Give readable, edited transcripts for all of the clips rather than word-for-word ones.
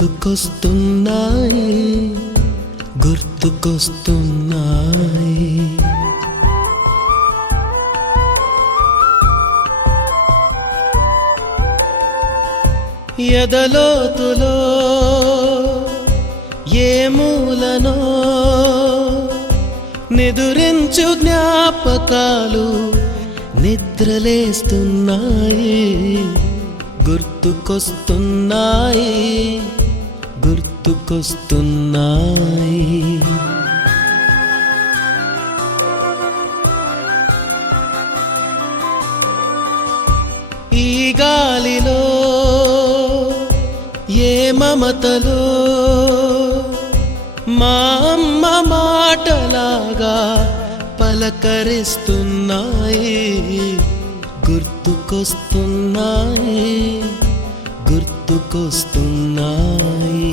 గుర్తుకొస్తున్నాయి గుర్తుకొస్తున్నాయి. ఎదలోతులో ఏ మూలనో నిదురించు జ్ఞాపకాలు నిద్రలేస్తున్నాయి గుర్తుకొస్తున్నాయి గుర్తుకొస్తున్నాయి. ఈ గాలిలో ఏ మమతలో మా అమ్మ మాటలాగా పలకరిస్తున్నాయి గుర్తుకొస్తున్నాయి గుర్తుకొస్తున్నాయి.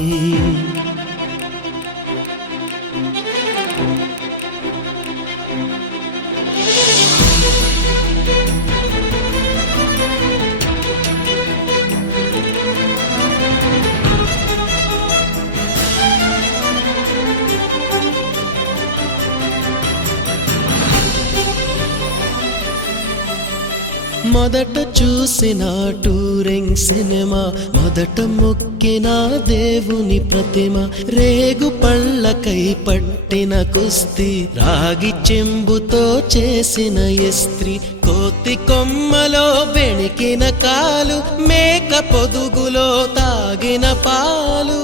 మొదట చూసిన టూరింగ్ సినిమా, మొదట మొక్కిన దేవుని ప్రతిమ, రేగు పళ్ళకై పట్టిన కుస్తీ, రాగి చెంబుతో చేసిన ఇస్త్రీ, కోతి కొమ్మలో బెణికిన కాలు, మేక పొదుగులో తాగిన పాలు,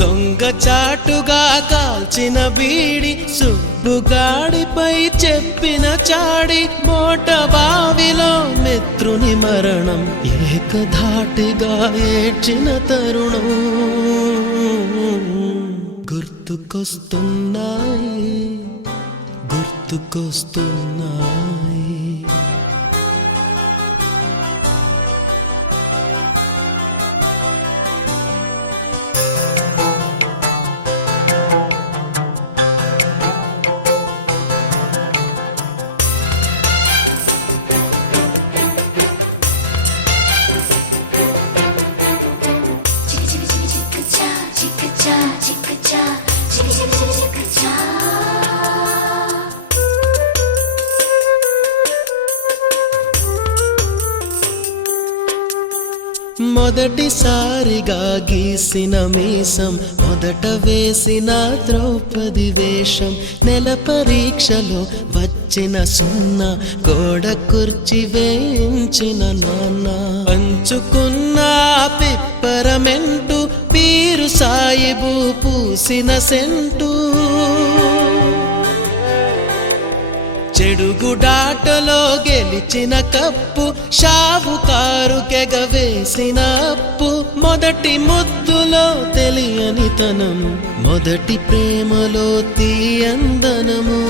దొంగ చాటుగా కాల్చిన బీడి, సుబ్బుగాడిపై చెప్పిన చాడి, మోట బావిలో మిత్రుని మరణం, ఏకధాటిగా ఏడ్చిన తరుణం గుర్తుకొస్తున్నాయి గుర్తుకొస్తున్నాయి. మొదటిసారిగా గీసిన మీసం, మొదట వేసిన ద్రౌపది వేషం, నెల పరీక్షలో వచ్చిన సున్నా, గోడ కుర్చీ వేయించిన నాన్న, పంచుకున్న పిప్పరమెంటు, పీరు సాయిబు పూసిన సెంటు, చెడుగుడాటలో గెలిచిన కప్పు, షావుకారు కెగవేసిన అప్పు, మొదటి ముద్దులో తెలియని తనం, మొదటి ప్రేమలో తీయందనము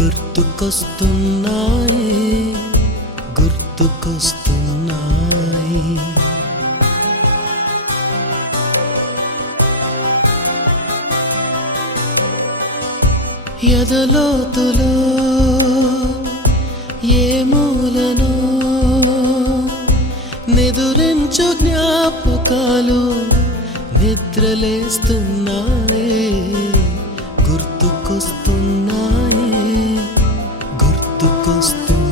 గుర్తుకొస్తున్నాయి గుర్తుకొస్తున్నాయి. ఎదలోతులో ఏ మూలనో నిదురించు జ్ఞాపకాలు నిద్రలేస్తున్నాయి గుర్తుకొస్తున్నాయి గుర్తుకొస్తున్నాయి.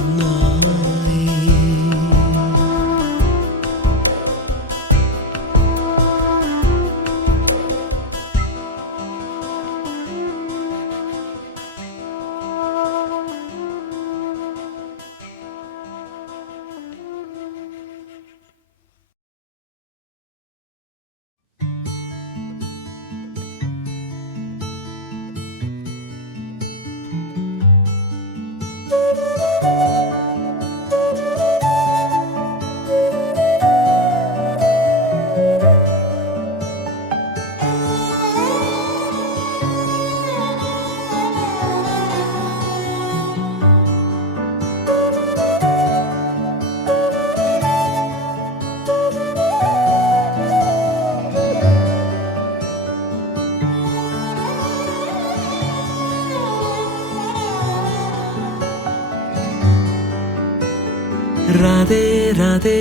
రాదే రాదే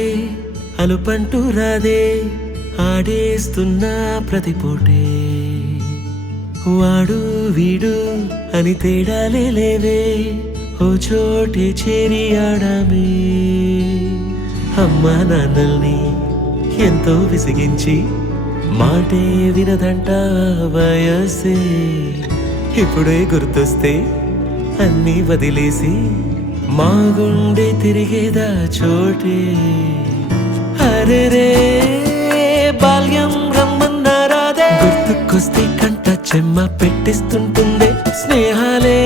అలుపంటూ రాదే ఆడేస్తున్నా ప్రతి పూటే వాడు వీడు అని తేడాలే లేవే ఓ చోటే చేరి ఆడామే అమ్మా నాన్నల్ని ఎంతో విసిగించి మాటే వినదంట వయసే ఇప్పుడే గుర్తొస్తే అన్నీ వదిలేసి మా గుండె తిరిగేదా చోటే అరెరే బాల్యం రమ్మన్నారాదే గుర్తుకొస్తే కంట చెమ్మ పెట్టిస్తుంటుందే స్నేహాలే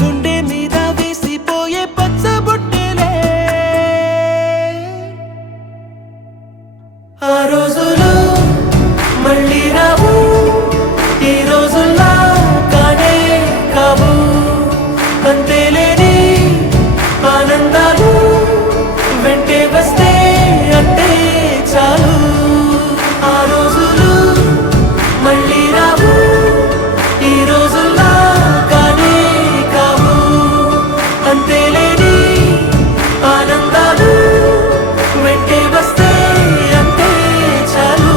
గుండె మీద వేసిపోయే పచ్చబొట్టెలే ఆ రోజులు మళ్ళీ రావు ఈ రోజుల్లా కానే కావు అంతేలేని ఆనందాలు వెంటే వస్తే అంటే చాలు ఆ రోజులు మళ్ళీ రావు ఈ రోజుల్లా కానే కావు అంతేలేని ఆనందాలు వెంటే వస్తే అంటే చాలు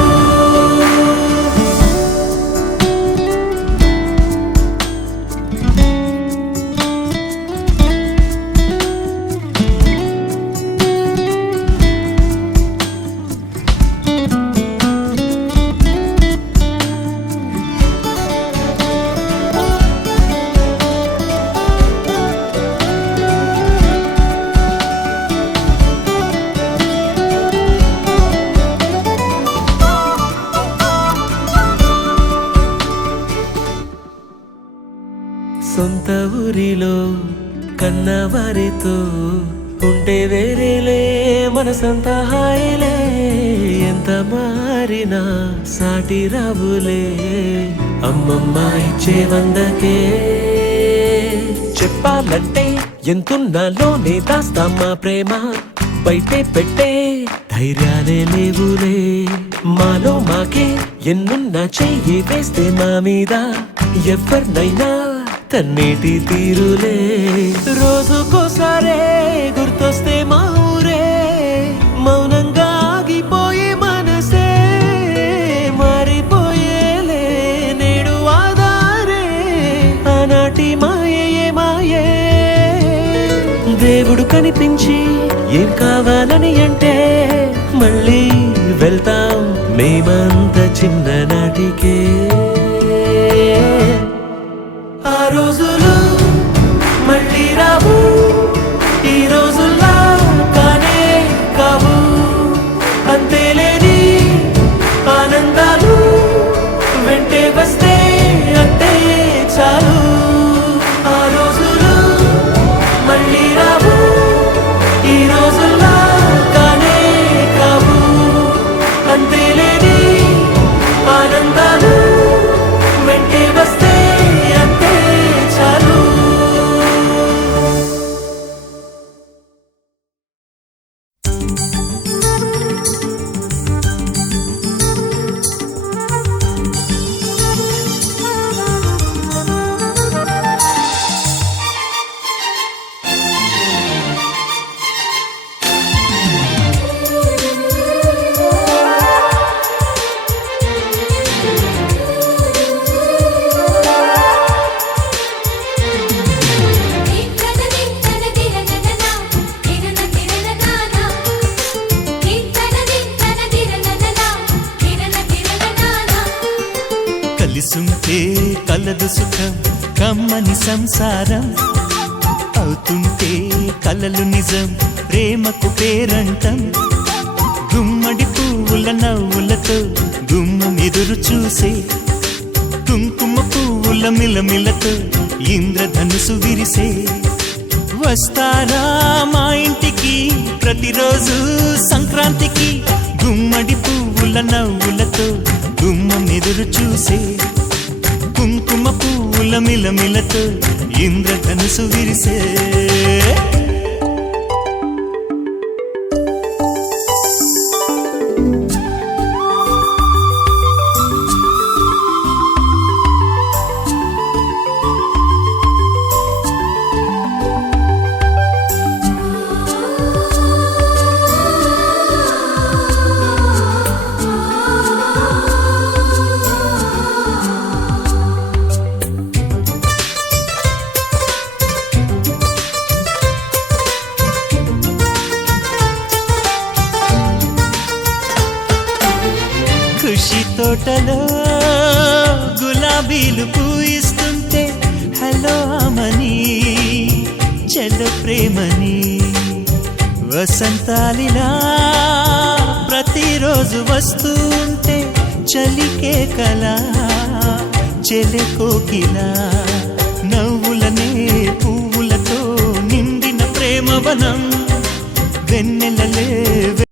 సొంత ఊరిలో కన్నవారితో ఉంటే వేరేలే మనసంత హాయిలే ఎంత మారినా సాటి రావులే అమ్మమ్మ ఇచ్చే వందకే చెప్పాలంటే ఎంతున్నాలోనే దాస్తామా ప్రేమ బయటే పెట్టే ధైర్యాలే లేవులే మాలో మాకే ఎన్నున్నా చెయ్యి వేస్తే మా మీద ఎవరినైనా తన్నేటి తీరులే రోజుకోసారే గుర్తొస్తే మా ఊరే మౌనంగా ఆగిపోయే మనసే మారిపోయేలే నేడు ఆధారే ఆనాటి మాయే మాయే దేవుడు కనిపించి ఏం కావాలని అంటే మళ్ళీ వెళ్తాం మేమంత చిన్ననాటికే ఆ రోజులు మళ్ళీ రావు ఈ రోజుల్లా కానే కావు అంతేలేని ఆనందాలు వెంటే వస్తే అంటే చాలు ఆ రోజులు మళ్ళీ రావు ఈ రోజుల్లా కానే కావు అంతేలేని ఆనందాలు వెంటే వస్తే అంటే చాలు కలిసుంటే కలదు సుఖం కమ్మని సంసారం అవుతుంటే కలలు నిజం ప్రేమకు పేరంటం గుమ్మడి పువ్వుల నవ్వులతో గుమ్మం ఎదురు చూసే కుంకుమ పువ్వుల మిలమిలతో ఇంద్రధనుసు విరిసే వస్తారా మా ఇంటికి ప్రతిరోజు సంక్రాంతికి గుమ్మడి పువ్వుల నవ్వులతో గుమ్మం ఎదురు చూసే కుంకుమ పువ్వుల మిలమిలతో ఇంద్రధనుసు విరిసే తోటలో గులాబీలు పూయిస్తుంటే హలో అమని చెల్ల ప్రేమని వసంతాలిలా ప్రతిరోజు వస్తూ ఉంటే చలికే కలా చెలె కోకిలా నవ్వులనే పువ్వులతో నిండిన ప్రేమవనం వెన్నెలలే